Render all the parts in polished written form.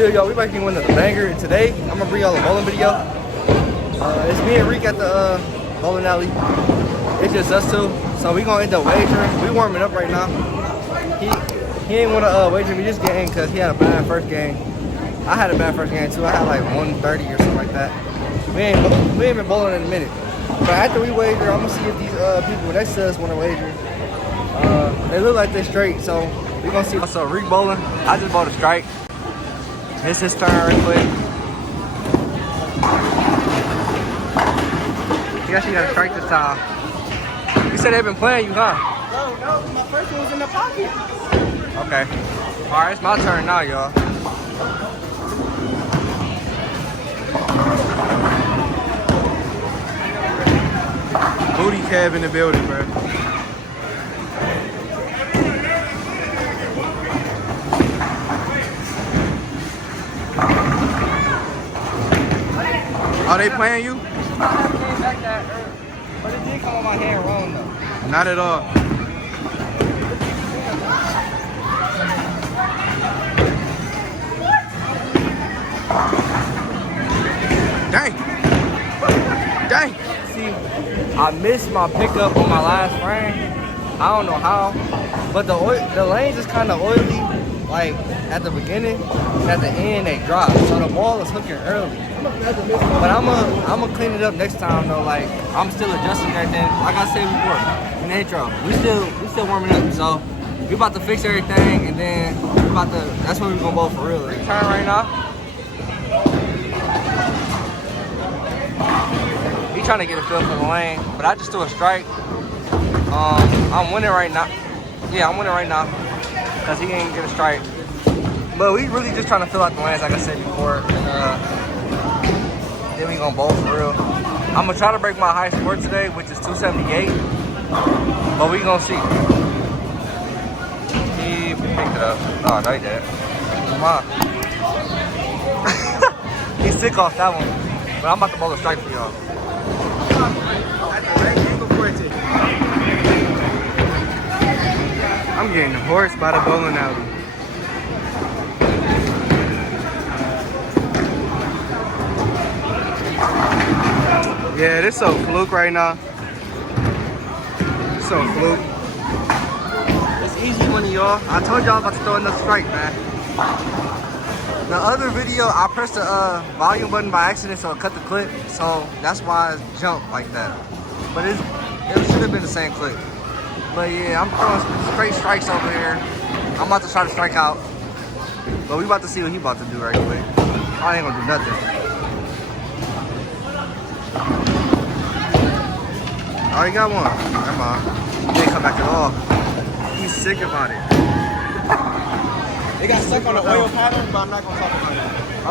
video, y'all. We might be winning the banger. Today, I'm gonna bring y'all a bowling video. It's me and Reek at the bowling alley. It's just us two, so we gonna end up wagering. We warming up right now. He ain't wanna wager me this game because he had a bad first game. I had a bad first game too. I had like 130 or something like that. We ain't been bowling in a minute. But after we wager, I'm gonna see if these people next to us wanna wager. They look like they're straight, so we gonna see. So Reek bowling. I just bought a strike. It's his turn right quick. You actually got a strike this time. You said they've been playing you, huh? No, my first one was in the pocket. Okay. Alright, it's my turn now, y'all. Booty cab in the building, bro. Are they playing you? I haven't came back that early, but it did come on my hand wrong though. Not at all. Dang. Dang. See, I missed my pickup on my last frame. I don't know how, but the lanes is kind of oily, like at the beginning, and at the end they drop. So the ball is hooking early. But I'm gonna clean it up next time though. Like I'm still adjusting everything. Like I said before in the intro, we still warming up. So we about to fix everything, and then that's when we gonna bowl for real. Turn right now. He trying to get a feel for the lane, but I just threw a strike. I'm winning right now. Yeah, I'm winning right now because he ain't get a strike. But we really just trying to fill out the lanes, like I said before. And, then we gonna bowl for real. I'm gonna try to break my high score today, which is 278. But we gonna see. He picked it up. Oh, no, he did. Come on. He's sick off that one. But I'm about to bowl a strike for y'all. I'm getting hoarse by the bowling alley. Yeah, this so fluke right now. It's so fluke. It's easy money, y'all. I told y'all about to throw another strike, man. The other video, I pressed the volume button by accident, so it cut the clip. So that's why it jumped like that. But it should have been the same clip. But yeah, I'm throwing some straight strikes over here. I'm about to try to strike out. But we about to see what he about to do right quick. I ain't gonna do nothing. Oh, he got one. Come on. He didn't come back at all. He's sick about it. They got stuck on the oil pattern, but I'm not gonna talk about it.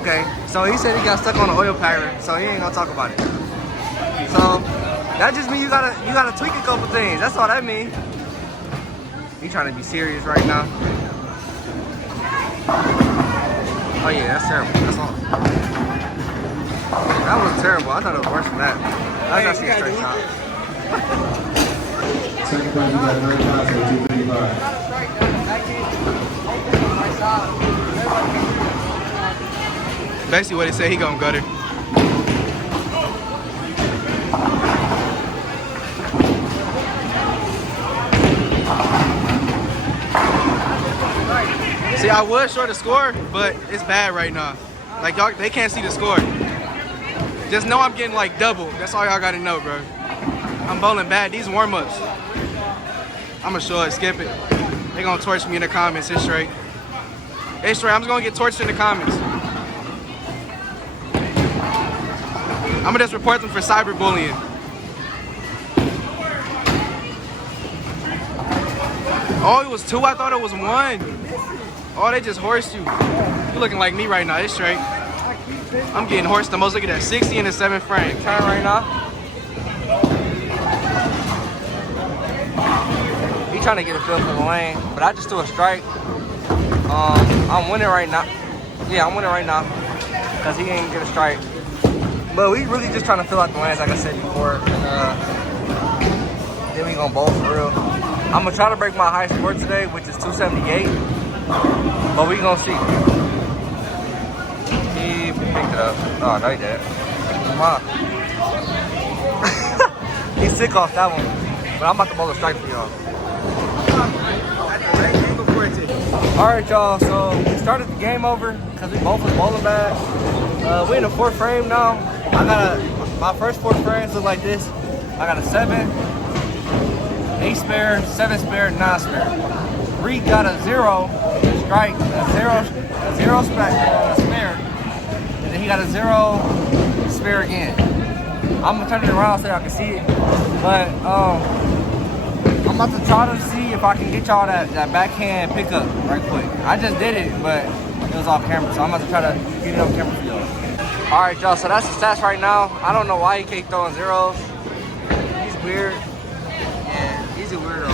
Okay, so he said he got stuck on the oil pattern, so he ain't gonna talk about it. So that just means you gotta tweak a couple things. That's all that means. He trying to be serious right now. Oh yeah, that's terrible. That's all. That was terrible. I thought it was worse than that. That's actually a straight shot. Second place, you got 9 shots at 255. Basically what he said, he gonna gutter. See, I was short the score, but it's bad right now. Like y'all, they can't see the score. Just know I'm getting like double. That's all y'all gotta know, bro. I'm bowling bad. These warm-ups. I'ma show it, skip it. They gonna torch me in the comments. It's straight. It's straight. I'm just gonna get torched in the comments. I'ma just report them for cyberbullying. Oh, it was 2. I thought it was 1. Oh, they just horsed you. You looking like me right now. It's straight. I'm getting horsed the most. Look at that. 60 in the 7th frame. Turn right now. He trying to get a feel for the lane, but I just threw a strike. I'm winning right now. Yeah, I'm winning right now because he ain't get a strike. But we really just trying to fill out the lanes, like I said before. And, then we gonna bowl for real. I'm gonna try to break my high score today, which is 278. But we gonna see. it up. Oh, no, he didn't. Come on. He's sick off that one. But I'm about to bowl a strike for y'all. Alright, y'all. So we started the game over because we both was bowling bad. We in the 4th frame now. My first 4 frames look like this. I got a 7, 8 spare, 7 spare, 9 spare. Reed got a 0 strike, a zero spare, and then he got a 0 spare again. I'm gonna turn it around so y'all can see it, but I'm about to try to see if I can get y'all that backhand pickup right quick. I just did it, but it was off camera, so I'm about to try to get it on camera for y'all. All right, y'all, so that's the stats right now. I don't know why he keep throwing zeros. He's weird. Yeah, he's a weirdo.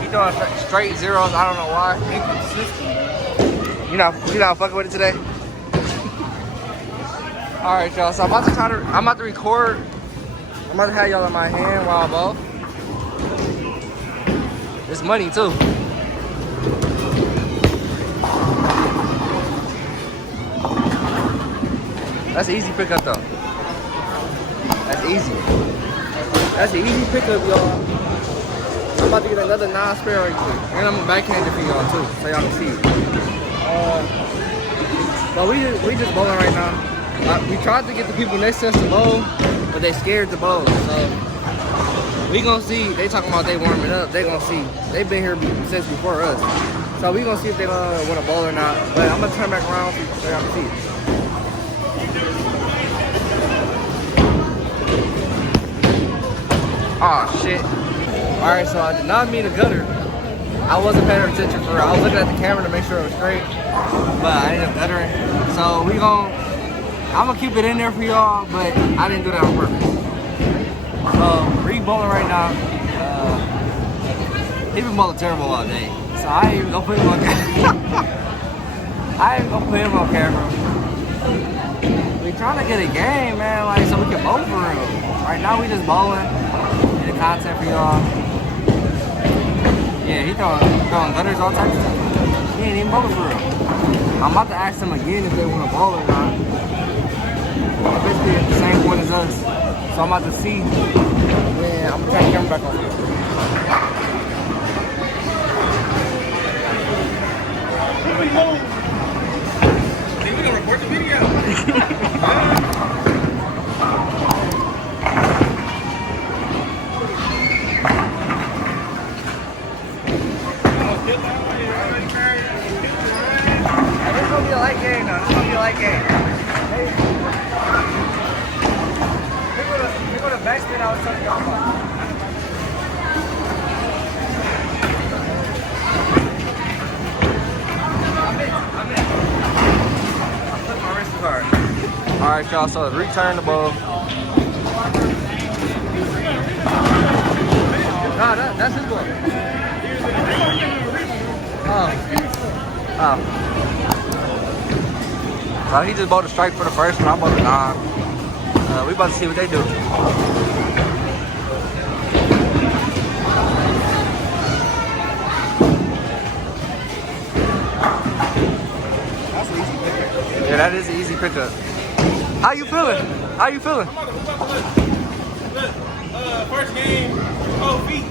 He throwing straight zeros, I don't know why. You not fucking with it today? All right, y'all, so I'm about to record. I'm about to have y'all in my hand while I bowl. It's money too. That's an easy pickup though. That's easy. That's an easy pickup, y'all. I'm about to get another 9 spare right quick. And I'm a backhander for y'all too, so y'all can see it. But we just bowling right now. We tried to get the people next to us to bowl, but they scared to bowl. So we gonna see. They talking about they warming up. They gonna see. They've been here since before us. So we gonna see if they want to bowl or not. But I'm gonna turn back around so y'all can see it. Oh shit. Alright, so I did not mean a gutter. I wasn't paying attention for real. I was looking at the camera to make sure it was straight, but I ended up guttering. So I'm gonna keep it in there for y'all, but I didn't do that on purpose. So Reed bowling right now. He been bowling terrible all day. So I ain't even gonna put him on camera. We trying to get a game, man, like so we can bowl for real. Right now we just bowling. The content for y'all. Yeah, he throwing gutters, all types of stuff. He ain't even bowling for real. I'm about to ask them again if they want to bowl or not. They're basically at the same point as us. So I'm about to see. Yeah, I'm gonna turn the camera back on. Hey, we gonna report the video. It's gonna be a light game now. It's gonna be a light game. Hey. Here go the backspin I was telling y'all about. I'm in. I put my wrist guard. Alright, y'all, so return the ball. Nah, that's his ball. Oh. He just bought a strike for the first one. I bought a 9. We about to see what they do. That's an easy pickup. Yeah, that is an easy pickup. How you feeling? First game, 12 feet.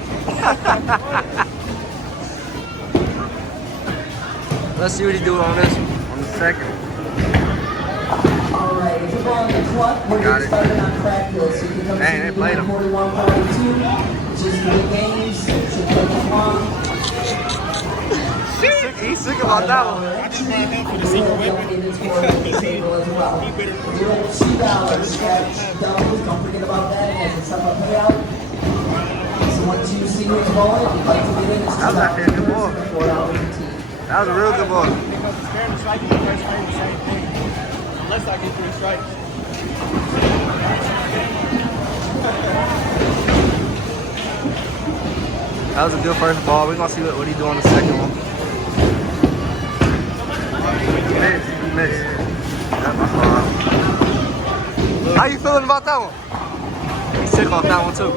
Let's see what he's doing on this one, on the second. Alright, if you're going to the clock, we're Got going to it. start it on track field. So you can come Dang, see they the played him. 41-42, which is 3 games. Should take as long. He's sick about that one. I just ran him for the secret weapon. $2 scratch doubles. Don't forget about that. As it's up a payout. So once you see who's bowling, if you'd like to get in, it's That was actually a good ball. $4.15. That was a real good ball. Because the spare and the strike is the first frame, the same thing. Unless I get 3 strikes. That was a good first ball. We're gonna see what he do on the second one. He missed. That's my fault. How you feeling about that one? He's sick off that one too.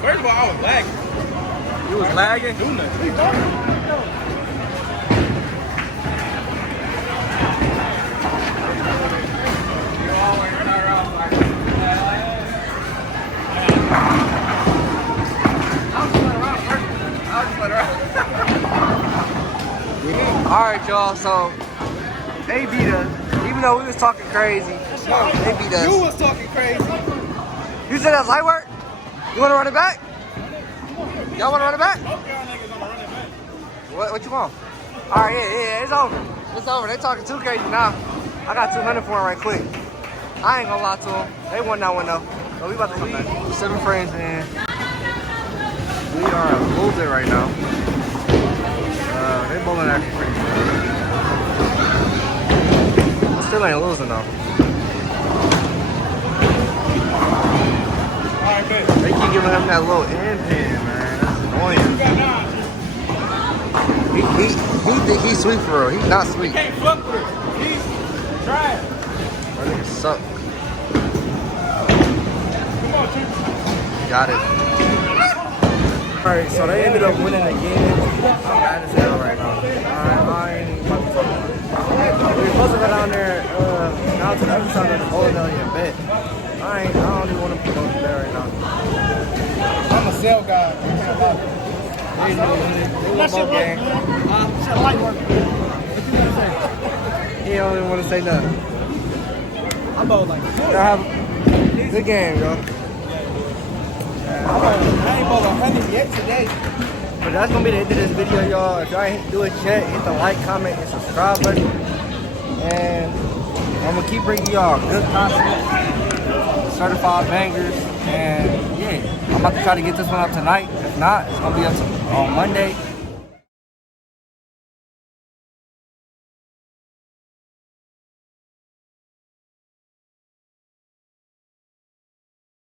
First of all, I was lagging. You was lagging? Do nothing. Alright, y'all, so they beat us. Even though we was talking crazy, they beat us. You was talking crazy. You said that's light work? You wanna run it back? Y'all wanna run it back? What you want? Alright, yeah, it's over. It's over. They talking too crazy now. I got 200 for him right quick. I ain't gonna lie to them. They won that one though. So we about to come back. 7 frames in. We are losing right now. They bowling actually pretty good. I still ain't losing though. They keep giving him that little end pin, man. That's annoying. He think he's sweet for real. He's not sweet. He can't fuck with it. He's trash. That nigga suck. Come on, Chief. Got it. Alright, so they ended up winning again. I'm mad as hell right now. I ain't even fucking talking about it. We were supposed to go down there, down to the other side of the bowling alley and bet. I don't even want to go there right now. I'm a sell guy. They won both games. He don't even want to say nothing. I'm about like Good game, bro. I ain't bought 100 yet today. But that's gonna be the end of this video, y'all. If y'all ain't do it yet, hit the like, comment, and subscribe button. And I'm gonna keep bringing y'all good content, certified bangers, and yeah, I'm about to try to get this one up tonight. If not, it's gonna be up on Monday.